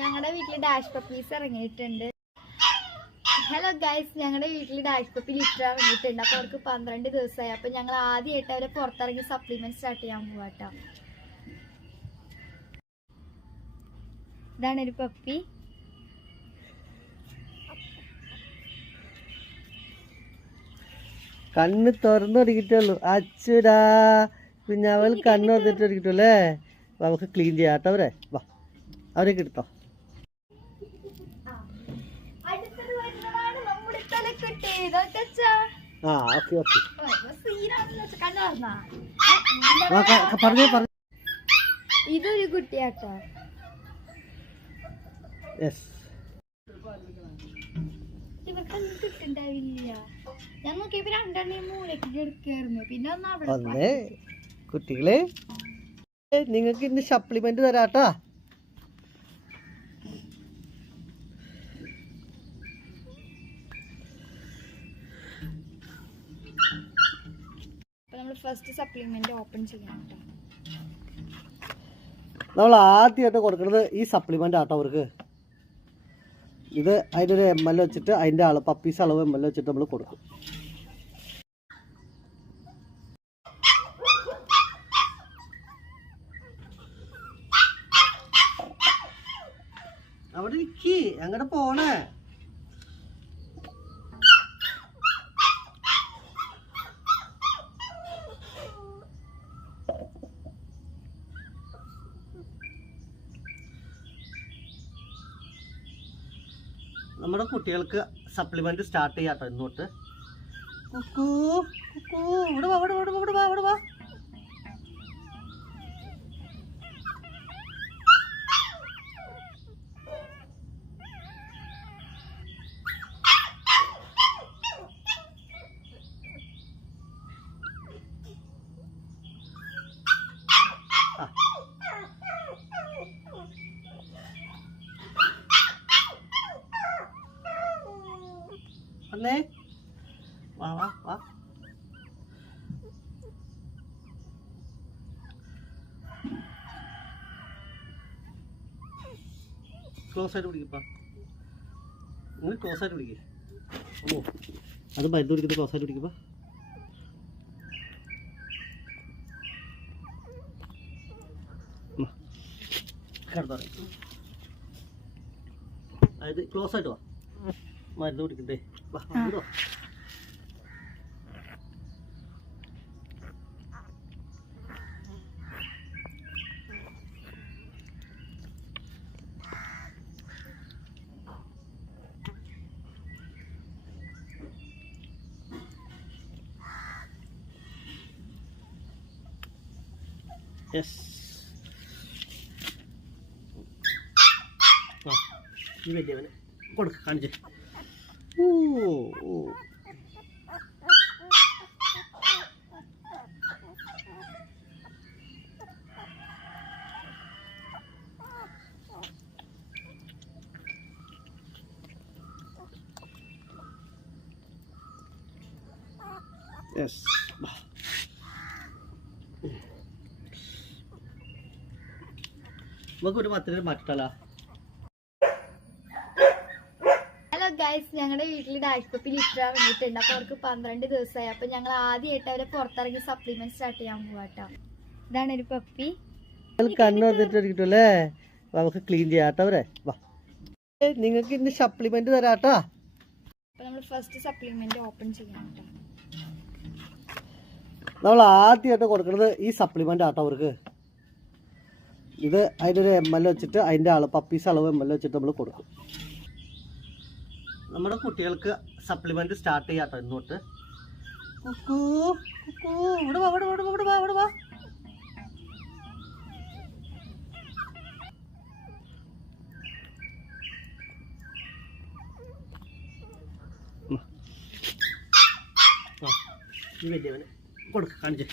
ഞങ്ങളുടെ വീട്ടിൽ dash puppies ഇറങ്ങിയിട്ടുണ്ട്. ഹലോ ഗൈസ്, ഞങ്ങളുടെ വീട്ടിൽ ഡാഷ് പപ്പി ലിറ്റർ ഇറങ്ങിയിട്ടുണ്ട്. അപ്പോൾ അവർക്ക് 12 ദിവസമായി. അപ്പോൾ ഞങ്ങൾ ആദ്യമായിട്ട് അവരെ പുറത്തിറങ്ങി സപ്ലിമെന്റ് സ്റ്റാർട്ട് ചെയ്യാൻ പോവാട്ടോ. ഇതാണ് ഒരു പപ്പി. കണ്ണ് തുറന്നു തുടങ്ങിയിട്ടുള്ളൂ. അച്ചുരാ കുഞ്ഞാവൽ കണ്ണ് തുറന്നിട്ട് തുടങ്ങിയിട്ടല്ലേ. നമുക്ക് ക്ലീൻ ചെയ്യാട്ടോ അവരെ. വാ, അവരൊക്കെ എടുത്തോ. ആ ഓക്കെ ഓക്കെ പറഞ്ഞേ പറഞ്ഞു. ഇതൊരു കുട്ടിയാട്ടോ. ഇവർക്കൊന്നും കിട്ടുണ്ടാവില്ല. ഞാൻ നോക്കിയപ്പോ രണ്ടെണ്ണം മൂലക്ക് കിടക്കായിരുന്നു. പിന്നെ ഒന്നേ കുട്ടികളെ, നിങ്ങൾക്ക് ഇന്ന് സപ്ലിമെന്റ് തരാട്ടാ. ഫസ്റ്റ് സപ്ലിമെന്റ് ഓപ്പൺ ചെയ്യാം. നമ്മൾ ആദ്യമായിട്ട് കൊടുക്കുന്നത് ഈ സപ്ലിമെന്റ് ആട്ടോ അവർക്ക്. ഇത് അതിൻ്റെ ഒരു ML വെച്ചിട്ട് അതിൻ്റെ അളവ് പപ്പീസ് അളവ് ML വെച്ചിട്ട് നമ്മൾ കൊടുക്കും. അവിടെ ഇരിക്കി, അങ്ങോട്ട് പോണേ. നമ്മുടെ കുട്ടികൾക്ക് സപ്ലിമെന്റ് സ്റ്റാർട്ട് ചെയ്യാട്ടോ ഇന്നോട്ട്. കുക്കൂ കുക്കൂ, ഇവിടെ വാ ഇവിടെ ഇവിടെ ഇവിടെ വാ ഇവിടെ വാ. വന്നേ, വാ വാ വാ. ക്ലോസ് ആയിട്ട് പിടിക്കപ്പാ, നിങ്ങൾ ക്ലോസ് ആയിട്ട് പിടിക്കേ. ഓ, അത് മരുന്ന് പിടിക്കുന്നത് ക്ലോസ് ആയിട്ട് പിടിക്കപ്പാ. അതായത് ക്ലോസ് ആയിട്ട് വാ, മരുന്ന് പിടിക്കണ്ടേ. വാ ഇതോ. യെസ്, ആ ഈ വലിയവന് കൊടുക്ക, കാണിച്ചേ. യെസ്, നമുക്ക് ഒരു 10 മാറ്റിട്ടാലോ. ഹലോ ഗൈസ്, ഞങ്ങളുടെ വീട്ടിൽ ഡാഷ് പപ്പി ലിറ്റർ ഇറങ്ങിയിട്ടുണ്ട്. അപ്പോൾ അവർക്ക് 12 ദിവസമായി. അപ്പോൾ ഞങ്ങൾ ആദ്യമായിട്ട് അവരെ പുറത്തിറങ്ങി സപ്ലിമെന്റ് സ്റ്റാർട്ട് ചെയ്യാൻ പോവാട്ടോ. ഇതാണ് ഒരു പപ്പി. കണ്ണ് തുറന്നിട്ട് നമുക്ക് ക്ലീൻ ചെയ്യാട്ടോ അവരെ. വാ, നിങ്ങൾക്ക് ഇന്ന് സപ്ലിമെന്റ് തരാട്ടാ. അപ്പോൾ നമ്മൾ ഫസ്റ്റ് സപ്ലിമെന്റ് ഓപ്പൺ ചെയ്യാം. നമ്മൾ ആദ്യമായിട്ട് കൊടുക്കുന്നത് ഈ സപ്ലിമെന്റ് ആട്ടോ അവർക്ക്. ഇത് അതിൻ്റെ ഒരു ML വെച്ചിട്ട് അതിൻ്റെ അളവ് പപ്പീസ് അളവ് ML വെച്ചിട്ട് നമ്മൾ കൊടുക്കും. നമ്മുടെ കുട്ടികൾക്ക് സപ്ലിമെന്റ് സ്റ്റാർട്ട് ചെയ്യാട്ടോ ഇന്നോട്ട്. കുക്കൂ കുക്കൂ, ഇവിടെ വാ ഇവിടെ ഇവിടെ ഇവിടെ വാ ഇവിടെ വാ. ഈ വലിയവന് കൊടുക്ക, കാണിച്ചേ.